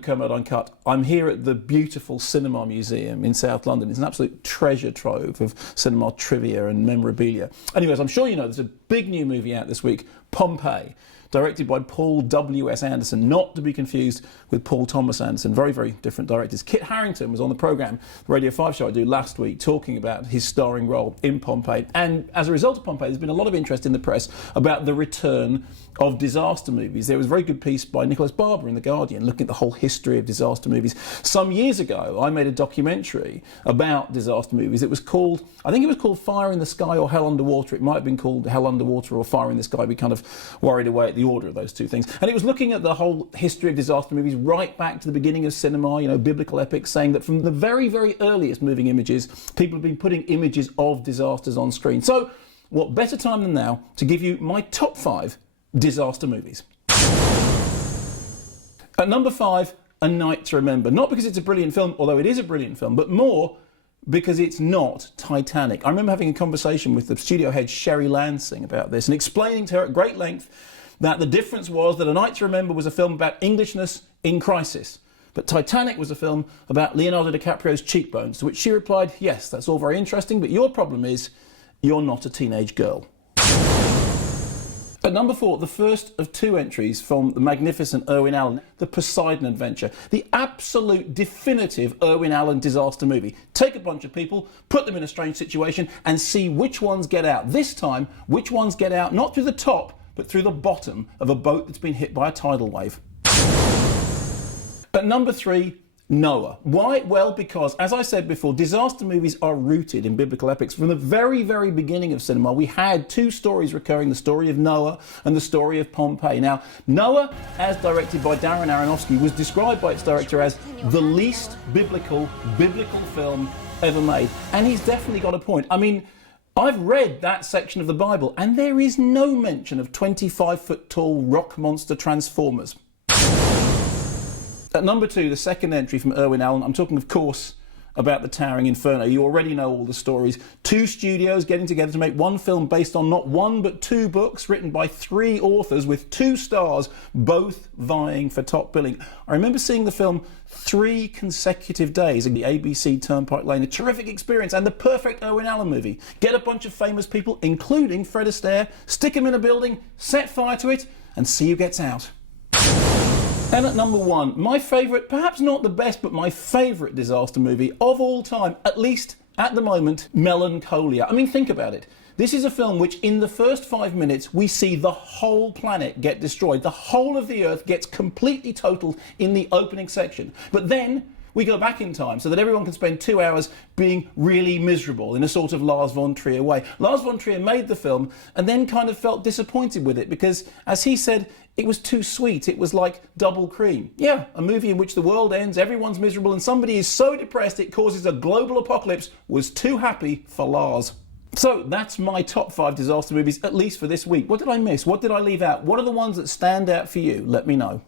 to Kermode Uncut. I'm here at the beautiful Cinema Museum in South London. It's an absolute treasure trove of cinema trivia and memorabilia. Anyways, I'm sure you know there's a big new movie out this week, Pompeii, directed by Paul W.S. Anderson, not to be confused with Paul Thomas Anderson, very, very different directors. Kit Harington was on the programme, the Radio 5 show I do last week, talking about his starring role in Pompeii. And as a result of Pompeii, there's been a lot of interest in the press about the return of disaster movies. There was a very good piece by Nicholas Barber in The Guardian looking at the whole history of disaster movies. Some years ago, I made a documentary about disaster movies. It was called, I think it was called Fire in the Sky or Hell Underwater. It might have been called Hell Underwater or Fire in the Sky. We kind of worried away at the order of those two things. And it was looking at the whole history of disaster movies right back to the beginning of cinema, you know, biblical epics, saying that from the very, very earliest moving images, people have been putting images of disasters on screen. So what better time than now to give you my top 5 disaster movies. At number 5, A Night to Remember. Not because it's a brilliant film, although it is a brilliant film, but more because it's not Titanic. I remember having a conversation with the studio head Sherry Lansing about this and explaining to her at great length that the difference was that A Night to Remember was a film about Englishness in crisis, but Titanic was a film about Leonardo DiCaprio's cheekbones, to which she replied, yes, that's all very interesting, but your problem is you're not a teenage girl. At number 4, the first of 2 entries from the magnificent Irwin Allen, The Poseidon Adventure, the absolute definitive Irwin Allen disaster movie. Take a bunch of people, put them in a strange situation and see which ones get out. This time, which ones get out not through the top, but through the bottom of a boat that's been hit by a tidal wave. At number 3, Noah. Why? Well, because, as I said before, disaster movies are rooted in biblical epics. From the very, very beginning of cinema, we had 2 stories recurring, the story of Noah and the story of Pompeii. Now, Noah, as directed by Darren Aronofsky, was described by its director as the least biblical film ever made. And he's definitely got a point. I mean, I've read that section of the Bible, and there is no mention of 25-foot-tall rock monster transformers. At number 2, the second entry from Irwin Allen, I'm talking, of course, about the Towering Inferno. You already know all the stories. 2 studios getting together to make one film based on not 1 but 2 books written by 3 authors with 2 stars, both vying for top billing. I remember seeing the film 3 consecutive days in the ABC Turnpike Lane. A terrific experience and the perfect Irwin Allen movie. Get a bunch of famous people, including Fred Astaire, stick them in a building, set fire to it, and see who gets out. And at number 1, my favourite, perhaps not the best, but my favourite disaster movie of all time, at least at the moment, Melancholia. I mean, think about it. This is a film which, in the first 5 minutes, we see the whole planet get destroyed. The whole of the Earth gets completely totaled in the opening section. But then we go back in time so that everyone can spend 2 hours being really miserable in a sort of Lars von Trier way. Lars von Trier made the film and then kind of felt disappointed with it because, as he said, it was too sweet. It was like double cream. Yeah, a movie in which the world ends, everyone's miserable, and somebody is so depressed it causes a global apocalypse was too happy for Lars. So that's my top 5 disaster movies, at least for this week. What did I miss? What did I leave out? What are the ones that stand out for you? Let me know.